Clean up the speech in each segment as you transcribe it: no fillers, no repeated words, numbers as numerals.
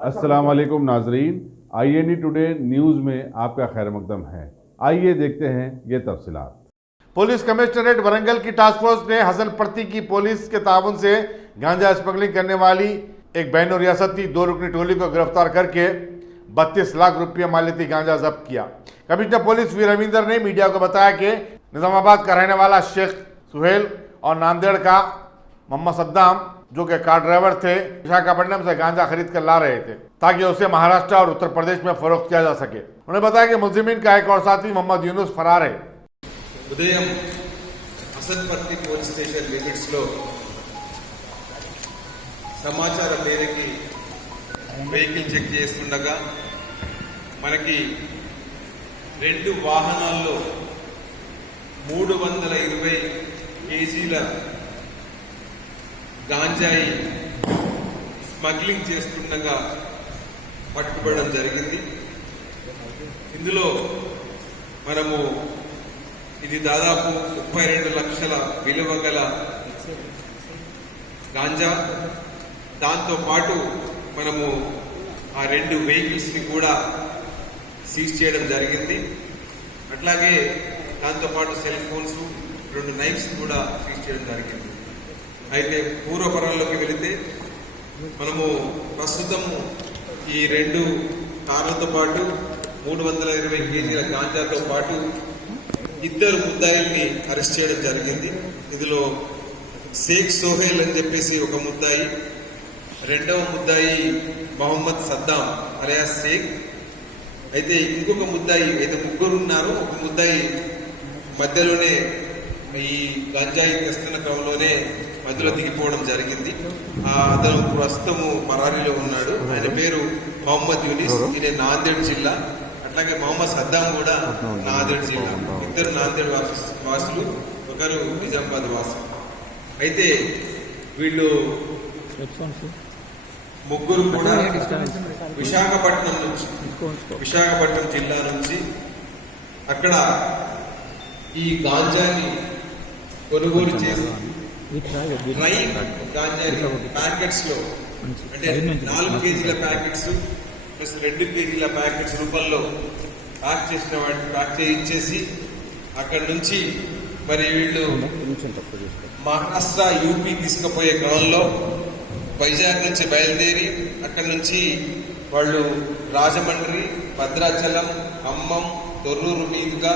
अस्सलाम वालेकुम नाजरीन, INE टुडे न्यूज़ में आपका खैर मकदम है। आइए देखते हैं ये तफसीलात। पुलिस कमिश्नरेट वरंगल की टास्क फोर्स ने हसनपट्टी की पुलिस के ताउन से गांजा स्मगलिंग करने वाली एक बैन रियासती 2 रुकनी टोली को गिरफ्तार करके 32 लाख रुपया मालियती गांजा जब्त किया। कमिश्नर पुलिस वी रविंदर ने मीडिया को बताया कि निजामाबाद का रहने वाला शेख सुहेल और नांदेड़ का मोहम्मद सद्दाम जो कि कार ड्राइवर थे, विशाखापट्टनम से गांजा खरीद कर ला रहे थे ताकि उसे महाराष्ट्र और उत्तर प्रदेश में फरोख्त किया जा सके। उन्होंने बताया कि मुलजिमीन का एक और साथी मोहम्मद यूनुस फरार है। ఉదయం హసన్పర్తి పోలీస్ స్టేషన్ లిమిట్స్ లో సమాచారం మేరకు వెహికల్ చెక్ చేస్తుండగా మనకి 2 వాహనాల్లో 320 కేజీల గాంజాయి స్మగ్లింగ్ చేస్తుండగా పట్టుబడడం జరిగింది। ఇందులో మనము ఇది దాదాపు 32 లక్షల విలువ గల గాంజా, దాంతో పాటు మనము ఆ 2 వెహికల్స్ ని కూడా సీజ్ చేయడం జరిగింది। అట్లాగే దాంతో పాటు సెల్ ఫోన్స్, 2 నైఫ్స్ కూడా సీజ్ చేయడం జరిగింది। అయితే పూర్వపరాల్లోకి వెళితే మనము ప్రస్తుతము ఈ 2 కార్లతో పాటు 320 కేజీల గాంజాతో పాటు 2 ముద్దాయిల్ని అరెస్ట్ చేయడం జరిగింది। ఇందులో షేక్ సోహెల్ అని చెప్పేసి ఒక ముద్దాయి, 2వ ముద్దాయి మొహమ్మద్ సద్దాం అలియాస్ షేక్। అయితే ఇంకొక ముద్దాయి అయితే 3 ఉన్నారు, ఒక ముద్దాయి మధ్యలోనే ఈ గంజాయి తెస్తున్న క్రమంలోనే మధ్యలో దిగిపోవడం జరిగింది। అతను ప్రస్తుతము పరారీలో ఉన్నాడు। ఆయన పేరు మొహమ్మద్ యూనిస్, ఈయన నాందేడ్ జిల్లా। అట్లాగే మొహమ్మద్ సద్దాం కూడా నాందేడ్ జిల్లా। 2 నాందేడ్ వాసులు, ఒకరు నిజామాబాద్ వాసులు। అయితే వీళ్ళు 3 కూడా విశాఖపట్నం జిల్లా నుంచి అక్కడ ఈ గాంజాని కొనుగోలు చేసి డ్రై గాంజాని ప్యాకెట్స్ లో అంటే 4 కేజీల ప్యాకెట్స్ ప్లస్ 2 కేజీల ప్యాకెట్స్ రూపంలో ప్యాక్ చేయించేసి అక్కడి నుంచి మరి వీళ్ళు మహారాష్ట్ర, యూపీ తీసుకుపోయే క్రమంలో వైజాగ్ నుంచి బయలుదేరి అక్కడి నుంచి వాళ్ళు రాజమండ్రి, భద్రాచలం, ఖమ్మం, తొర్రూరు మీదుగా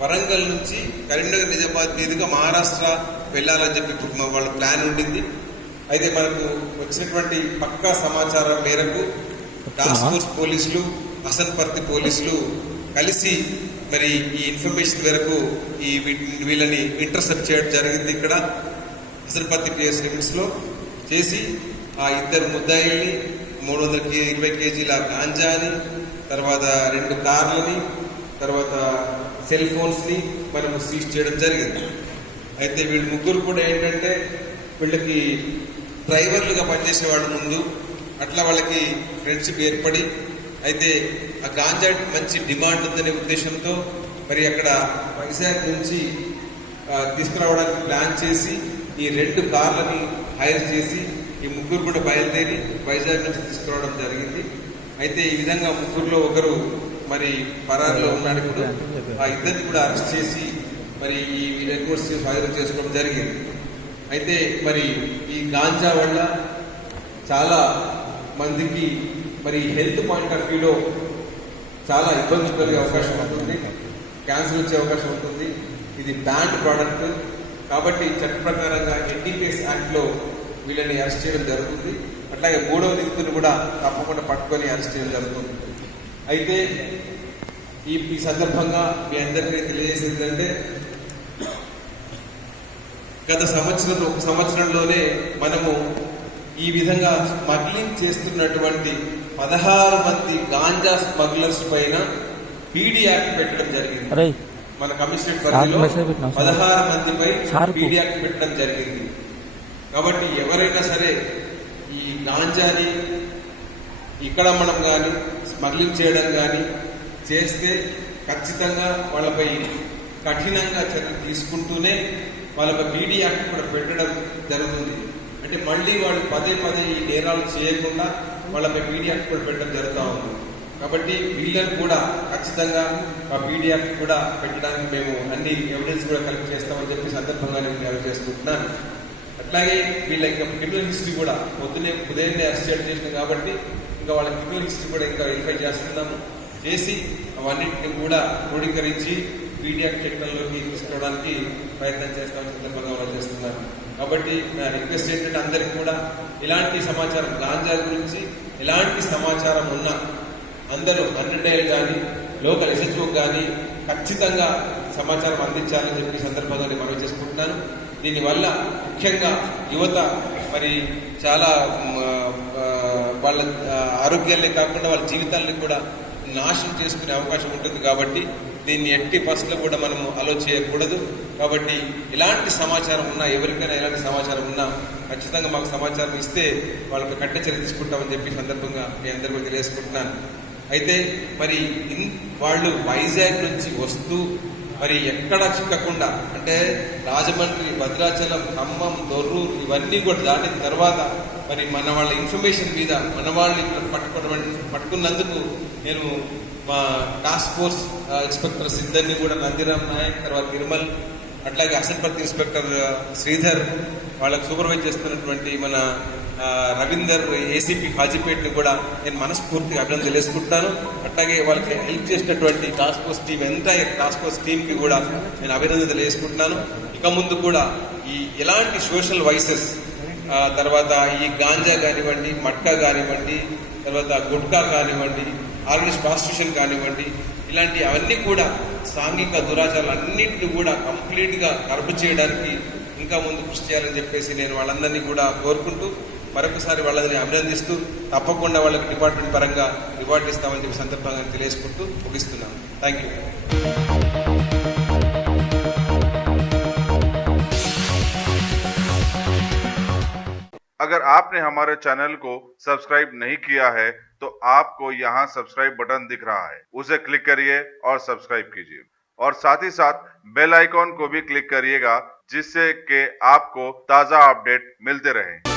వరంగల్ నుంచి కరీంనగర్, నిజామాబాద్ మీదుగా మహారాష్ట్ర వెళ్ళాలని చెప్పి వాళ్ళ ప్లాన్ ఉండింది। అయితే మనకు వచ్చినటువంటి పక్కా సమాచారం మేరకు టాస్క్ ఫోర్స్ పోలీసులు, హసన్పర్తి పోలీసులు కలిసి మరి ఈ ఇన్ఫర్మేషన్ మేరకు ఈ వీళ్ళని ఇంటర్సెప్ట్ చేయడం జరిగింది। ఇక్కడ హసన్పర్తి పిఎస్ లిమిట్స్ లో చేసి ఆ 2 ముద్దాయిల్ని 320 కేజీల గాంజాని, తర్వాత 2 కార్లని, తర్వాత సెల్ ఫోన్స్ ని మనం సీజ్ చేయడం జరిగింది। అయితే వీళ్ళు 3 కూడా ఏంటంటే వీళ్ళకి డ్రైవర్లుగా పనిచేసేవాళ్ళు ముందు, అట్లా వాళ్ళకి ఫ్రెండ్షిప్ ఏర్పడి అయితే ఆ గాంజా మంచి డిమాండ్ ఉందనే ఉద్దేశంతో మరి అక్కడ వైజాగ్ నుంచి తీసుకురావడానికి ప్లాన్ చేసి ఈ 2 కార్లని హైర్ చేసి ఈ 3 కూడా బయలుదేరి వైజాగ్ నుంచి తీసుకురావడం జరిగింది। అయితే ఈ విధంగా 3లో ఒకరు మరి పరారులో ఉన్నాడు। ఇప్పుడు ఆ 2ని కూడా అరెస్ట్ చేసి మరి ఈ రికార్డ్స్ ఫైర్ చేసుకోవడం జరిగింది। అయితే మరి ఈ గాంజా వల్ల చాలా మందికి మరి హెల్త్ పాయింట్ ఆఫ్ వ్యూలో చాలా ఇబ్బందులు కలిగే అవకాశం ఉంటుంది, క్యాన్సర్ వచ్చే అవకాశం ఉంటుంది। ఇది బ్యాన్డ్ ప్రోడక్ట్ కాబట్టి చట్ట ప్రకారంగా NDPS యాక్ట్లో వీళ్ళని అరెస్ట్ చేయడం జరుగుతుంది। అట్లాగే 3వ నిందితుని కూడా తప్పకుండా పట్టుకొని అరెస్ట్ చేయడం జరుగుతుంది। అయితే ఈ సందర్భంగా మీ అందరికీ తెలియజేసేది ఏంటంటే గత ఒక సంవత్సరంలోనే మనము ఈ విధంగా స్మగ్లింగ్ చేస్తున్నటువంటి 16 మంది గాంజా స్మగ్లర్స్ పైన పీడీ యాక్ట్ పెట్టడం జరిగింది। మన కమిషనరేట్ పరిధిలో 16 మందిపై పీడీ యాక్ట్ పెట్టడం జరిగింది। కాబట్టి ఎవరైనా సరే ఈ గాంజాని ఇక్కడ అమ్మడం కానీ స్మగ్లింగ్ చేయడం కానీ చేస్తే ఖచ్చితంగా వాళ్ళపై కఠినంగా చర్యలు తీసుకుంటూనే వాళ్ళపై పీడీ యాక్ట్ కూడా పెట్టడం జరుగుతుంది। అంటే మళ్ళీ వాళ్ళు పదే ఈ నేరాలు చేయకుండా వాళ్ళపై పీడీ యాక్ట్ కూడా పెట్టడం జరుగుతూ ఉంది. కాబట్టి వీళ్ళని కూడా ఖచ్చితంగా ఆ పీడీ యాక్ట్ కూడా పెట్టడానికి మేము అన్ని ఎవిడెన్స్ కూడా కలెక్ట్ చేస్తామని చెప్పి సందర్భంగా నేను తెలియజేసుకుంటున్నాను. అట్లాగే వీళ్ళ ఇంకా క్రిమినల్ హిస్టరీ కూడా ఉదయాన్నే అసిస్టెంట్ చేసినాం కాబట్టి ఇంకా వాళ్ళ క్రిమినల్ హిస్టరీ కూడా ఇంకా వెరిఫై చేస్తున్నాము. చేసి అవన్నింటిని కూడా క్రోడీకరించి పీడీ యాక్ట్ చట్టంలోకి తీసుకురావడానికి ప్రయత్నం చేస్తామని సందర్భంగా చేస్తున్నాను. కాబట్టి నా రిక్వెస్ట్ ఏంటంటే అందరికీ కూడా ఇలాంటి సమాచారం గాంజా గురించి ఎలాంటి సమాచారం ఉన్నా అందరూ 100 డైల్ కానీ లోకల్ SHO కానీ ఖచ్చితంగా సమాచారం అందించాలని చెప్పి సందర్భంగా నేను మనవి చేసుకుంటున్నాను. దీనివల్ల ముఖ్యంగా యువత మరి చాలా వాళ్ళ ఆరోగ్యాలే కాకుండా వాళ్ళ జీవితాలని కూడా నాశనం చేసుకునే అవకాశం ఉంటుంది. కాబట్టి దీన్ని ఎట్టి పరిస్థితుల్లో కూడా మనము అలో చేయకూడదు. కాబట్టి ఎలాంటి సమాచారం ఉన్నా ఎవరికైనా ఎలాంటి సమాచారం ఉన్నా ఖచ్చితంగా మాకు సమాచారం ఇస్తే వాళ్ళకి కఠిన చర్య తీసుకుంటామని చెప్పి సందర్భంగా మీ అందరికీ తెలియజేసుకుంటున్నాను. అయితే మరి వాళ్ళు వైజాగ్ నుంచి వస్తూ మరి ఎక్కడ చిక్కకుండా అంటే రాజమండ్రి, భద్రాచలం, ఖమ్మం, దొర్రూరు ఇవన్నీ కూడా దాటిన తర్వాత మరి మన వాళ్ళ ఇన్ఫర్మేషన్ మీద మన వాళ్ళు పట్టుకున్నందుకు నేను మా టాస్క్ ఫోర్స్ ఇన్స్పెక్టర్స్ ఇద్దరిని కూడా నందిరామ్ నాయక్, తర్వాత నిర్మల్, అట్లాగే అసన్పర్తి ఇన్స్పెక్టర్ శ్రీధర్, వాళ్ళకు సూపర్వైజ్ చేస్తున్నటువంటి మన రవీందర్, ఏసీపీ కాజీపేట్ని కూడా నేను మనస్ఫూర్తిగా అభినందన తెలియజేసుకుంటున్నాను. అట్లాగే వాళ్ళకి హెల్ప్ చేసినటువంటి task force team entire task force టీంకి కూడా నేను అభినందన తెలియజేసుకుంటున్నాను. ఇక ముందు కూడా ఈ ఎలాంటి సోషల్ వైసెస్ తర్వాత ఈ గాంజా కానివ్వండి, మట్కా కానివ్వండి, తర్వాత గుట్కా కానివ్వండి, ఆర్గనైజ్డ్ ప్రాస్టిట్యూషన్ కానివ్వండి, ఇలాంటి అవన్నీ కూడా సాంఘిక దురాచారాలు అన్నింటినీ కూడా కంప్లీట్గా కర్బ్ చేయడానికి ఇంకా ముందు కృషి చేయాలని చెప్పేసి నేను వాళ్ళందరినీ కూడా కోరుకుంటూ మరొకసారి వాళ్ళని అభినందిస్తూ తప్పకుండా వాళ్ళకి డిపార్ట్మెంట్ పరంగా రివార్డు ఇస్తామని చెప్పి సందర్భంగా తెలియజేసుకుంటూ ముగిస్తున్నాను. Thank you. अगर आपने हमारे चैनल को सब्सक्राइब नहीं किया है तो आपको यहाँ सब्सक्राइब बटन दिख रहा है, उसे क्लिक करिए और सब्सक्राइब कीजिए और साथ ही साथ बेल आइकॉन को भी क्लिक करिएगा जिससे कि आपको ताज़ा अपडेट मिलते रहें।